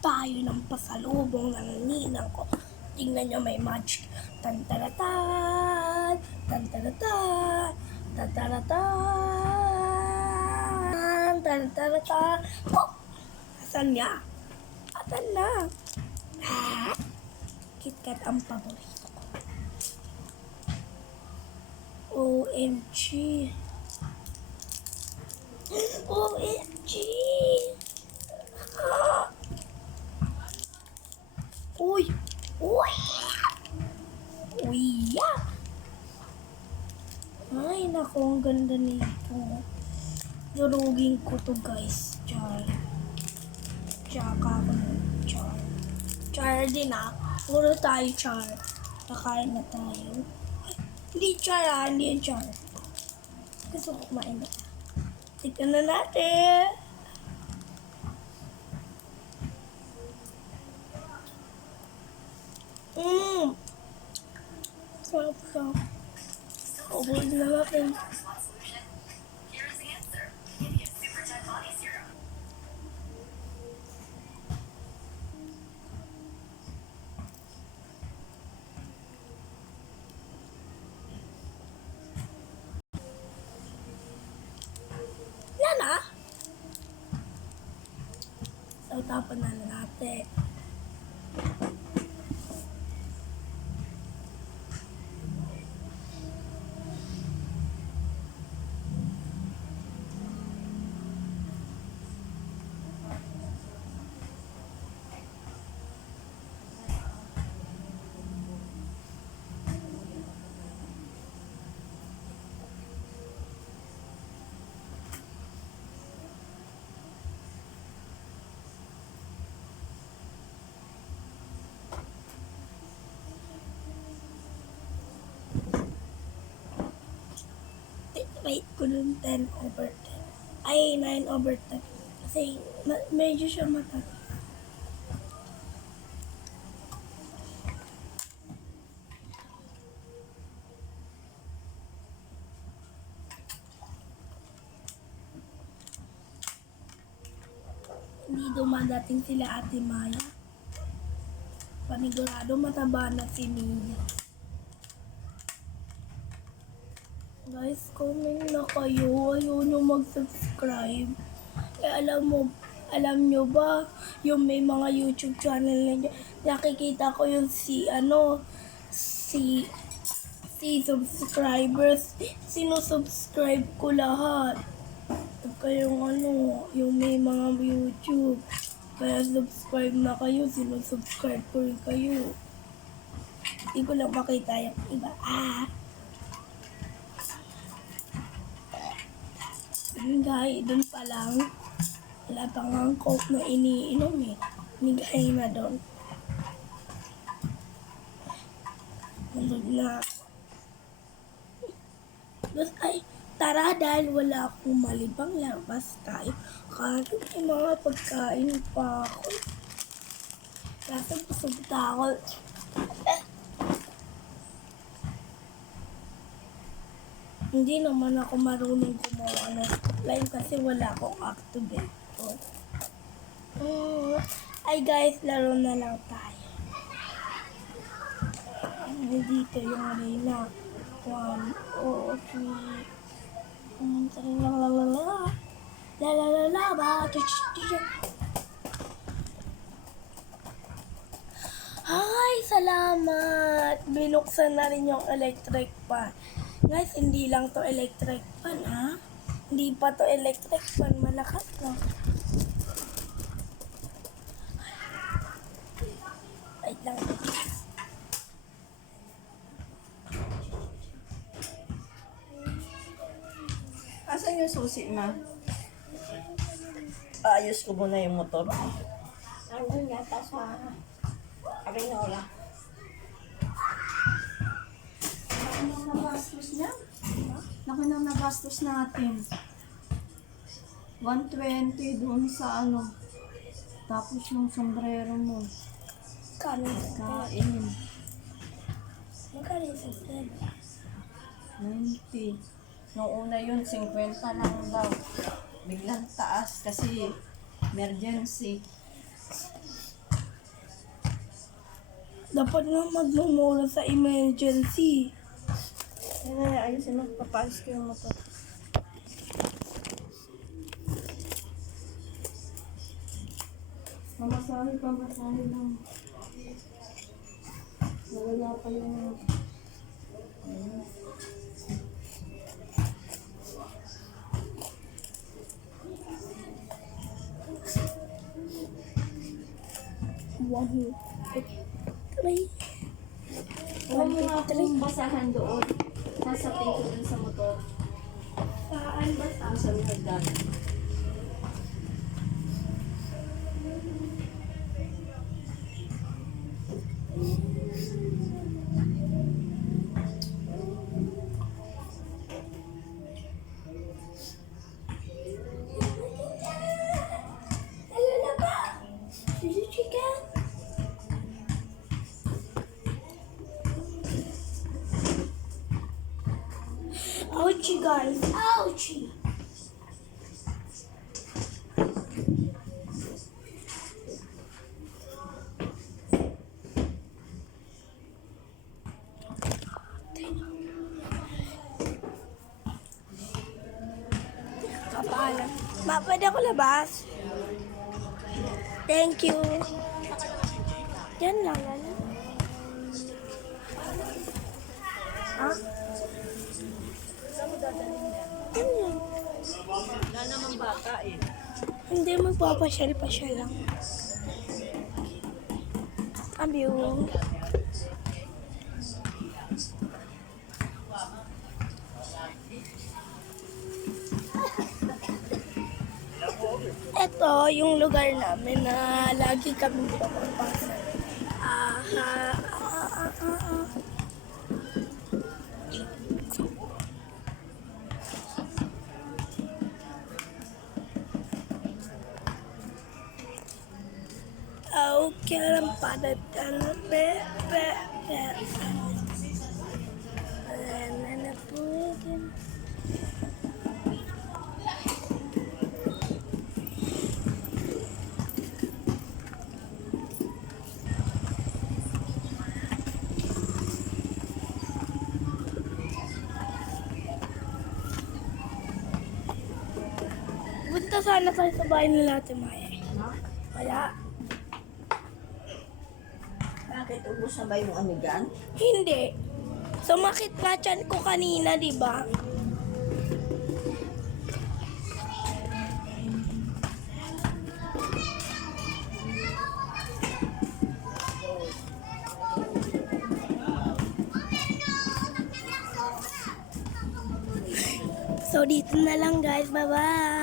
tayo ng pasalubong ng ninang ko. Tingnan nyo, may magic. Tantaratan, tantaratan, tantaratan, tantaratan. Oh! Asan niya? Asan na? Ah! KitKat ang paborito ko. OMG. OMG. Ah! Uy! Uy! Uy! Yeah! Ay, naku, ang ganda nito. Durugin ko to, guys. Char. Tsaka ako nun. Char. Char din ah. Puro tayo char. Kakain na tayo. Ay, hindi char ah. Hindi yung char. Gusto ko kumain na. Tignan na natin. Sarap siya. Ubod na natin. Yan ah. So, tapan na natin. Rate ko dun 10/10. Ay, 9/10. Kasi medyo siya matagal. Hindi dumadating sila Ate Maya. Panigurado mataba na si Mia. Guys, comment na kayo. Ayaw nyo mag-subscribe. Eh, alam nyo ba, yung may mga YouTube channel na nakikita ko yung si subscribers. Sinusubscribe ko lahat. Kayong yung may mga YouTube. Kaya subscribe na kayo, sinusubscribe ko rin kayo. Hindi ko lang makita yung iba. Guys, dun pa lang. Wala pang ang coke na iniinom eh. Nigay na doon. Nandun na. Tapos ay, tara dahil wala akong malibang labas tayo. Kasi may mga pagkain pa ako. Kasi busog na ako. Hindi naman ako marunong gumawa ng slime kasi wala akong activator. Ay guys, laro na lang tayo. Dito yung arena. 1, 2, 3. Ay, salamat! Binuksan na rin yung electric fan. Guys, hindi lang to electric fan, ha? Hindi pa to electric fan. Malakas na. Wait lang. Asan yung susi, ma? Ayos ko muna yung motor. Andun yata sa Arenola. Laki nang nagastos niya. Laki nang nagastos natin. 120 doon sa Tapos yung sombrero mo. Kanin. Kain. Magkano yung sasad? 90. Noong una yun, 50 lang daw. Biglang taas kasi emergency. Dapat nga magmumura sa emergency. Ayusin mo, papayos ko yung motor. Pamasahe lang. Nawala pa yung... One, three. Huwag mo nga akong basahan doon. Sasapin ko dun sa motor. Saan ba sa? Ang sa hagdan. Alala ba? Sisi chicken? Ouchie guys, ouchie. Kapalan. Ma, pwede ako labas? Thank you. Yan lang, lala. Ha? Saan mo dadalhin yan? Yan lang. Wala namang bata eh. Hindi, magpapasyal-pasyal lang. Abyo. Ito yung lugar namin na lagi kami pupunta. Aha, Okay, pada tanah be. Nana pugin. Punta sana tayo sa bahay nila Ate Maya. Wala. Bakit ubos na ba yung amigan? Hindi. Sumakit nga tiyan ko kanina, di ba? So, dito na lang guys. Bye-bye!